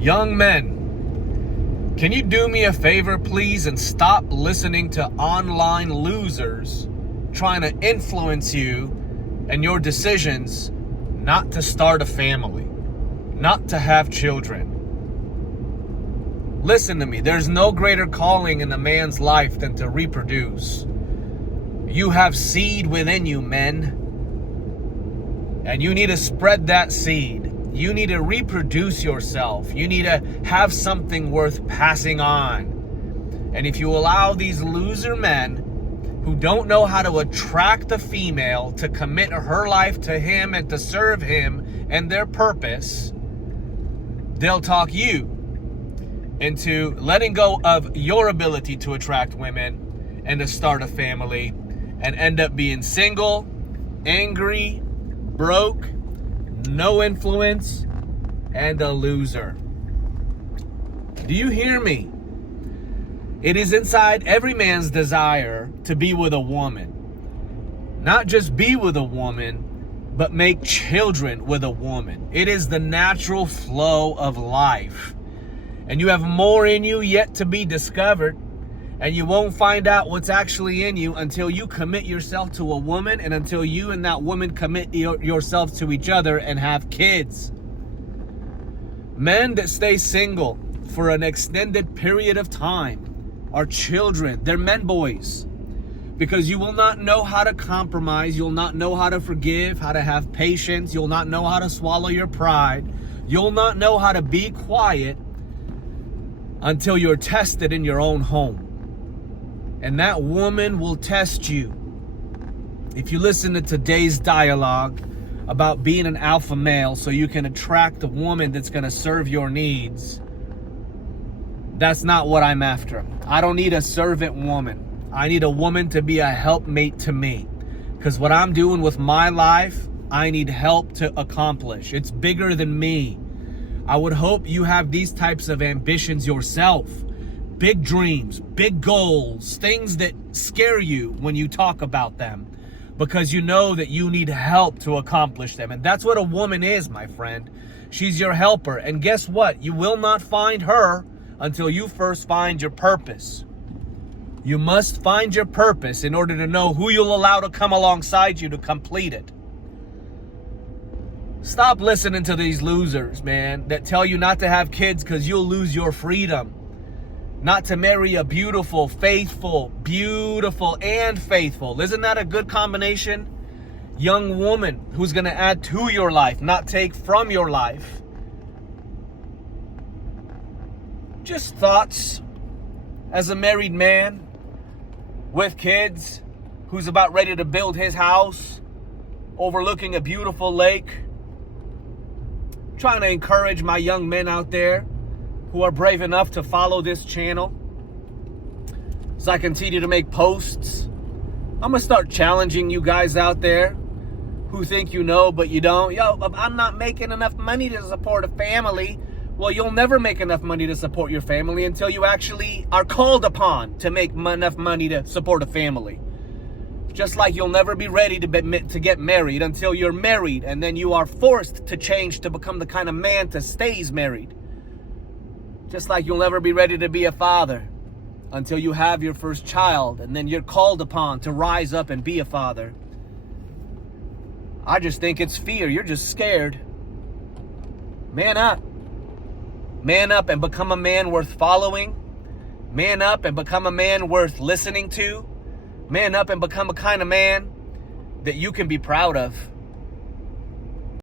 Young men, can you do me a favor, please, and stop listening to online losers trying to influence you and your decisions not to start a family, not to have children? Listen to me. There's no greater calling in a man's life than to reproduce. You have seed within you, men, and you need to spread that seed. You need to reproduce yourself. You need to have something worth passing on. And if you allow these loser men who don't know how to attract a female to commit her life to him and to serve him and their purpose, they'll talk you into letting go of your ability to attract women and to start a family and end up being single, angry, broke, no influence, and a loser. Do you hear me? It is inside every man's desire to be with a woman. Not just be with a woman, but make children with a woman. It is the natural flow of life. And you have more in you yet to be discovered. And you won't find out what's actually in you until you commit yourself to a woman and until you and that woman commit yourselves to each other and have kids. Men that stay single for an extended period of time are children. They're men boys. Because you will not know how to compromise. You'll not know how to forgive, how to have patience. You'll not know how to swallow your pride. You'll not know how to be quiet until you're tested in your own home. And that woman will test you. If you listen to today's dialogue about being an alpha male so you can attract a woman that's going to serve your needs, that's not what I'm after. I don't need a servant woman. I need a woman to be a helpmate to me. Because what I'm doing with my life, I need help to accomplish. It's bigger than me. I would hope you have these types of ambitions yourself. Big dreams, big goals, things that scare you when you talk about them because you know that you need help to accomplish them. And that's what a woman is, my friend. She's your helper. And guess what? You will not find her until you first find your purpose. You must find your purpose in order to know who you'll allow to come alongside you to complete it. Stop listening to these losers, man, that tell you not to have kids because you'll lose your freedom. Not to marry a beautiful, faithful, and faithful. Isn't that a good combination? Young woman who's going to add to your life, not take from your life. Just thoughts as a married man with kids who's about ready to build his house overlooking a beautiful lake. Trying to encourage my young men out there who are brave enough to follow this channel as I continue to make posts. I'm gonna start challenging you guys out there who think you know but you don't. Yo, I'm not making enough money to support a family. Well, you'll never make enough money to support your family until you actually are called upon to make enough money to support a family. Just like you'll never be ready to get married until you're married, and then you are forced to change to become the kind of man that stays married. Just like you'll never be ready to be a father until you have your first child, and then you're called upon to rise up and be a father. I just think it's fear. You're just scared. Man up. Man up and become a man worth following. Man up and become a man worth listening to. Man up and become a kind of man that you can be proud of.